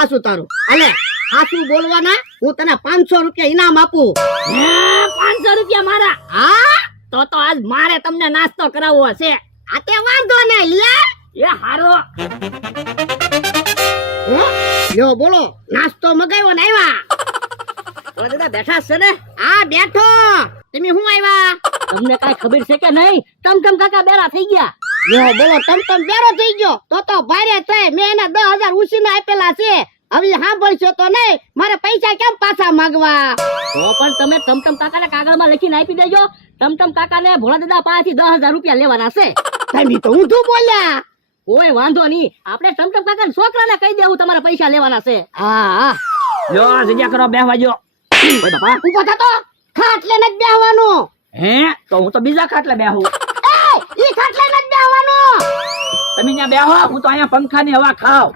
હાસુ તારું અલે હાસુ બોલવાના હું તને 500 રૂપિયા ઇનામ આપું. 500 રૂપિયા મારા? હા તો આજ મારે તમને નાસ્તો કરાવવો છે. આ તે વાંધો નહીં લ્યા. એ હારો. લ્યો બોલો નાસ્તો મગાવ્યો ને આવ્યા. તો દાદા બેઠા છે ને? હા બેઠો. તમે હું આવ્યા? તમને કાઈ ખબર છે કે નહીં? ટમટમ કાકા બેરા થઈ ગયા. લ્યો બોલો તમ બેરો થઈ ગયો તો ભારે થાય. મેં એને 10,000 ઉછીને આપેલા છે. હવે સાંભળશો તો નહીં મારે પૈસા કેમ પાછા માંગવા? તો પણ તમે ટમટમ કાકાને કાગળમાં લખીને આપી દેજો. ટમટમ કાકાને ભોળા દાદા પાસેથી 10,000 રૂપિયા લેવાના છે. તમે તો ઊંધું બોલ્યા. કોઈ વાંધો નહીં, આપણે ટમટમ કાકાના છોકરાને કહી દેવું તમારે પૈસા લેવાના છે. હા જો જગ્યા કરો, બેહવા જો. ઓય બાપા, ઉભો થતો. ખાટલે નથી બેહવાનું. હે તો હું તો બીજા ખાટલે બેહું. ઈ ખાટલે નથી બેહવાનું. તમે ત્યાં બેહો, હું તો અહીંયા પંખાની હવા ખાવ.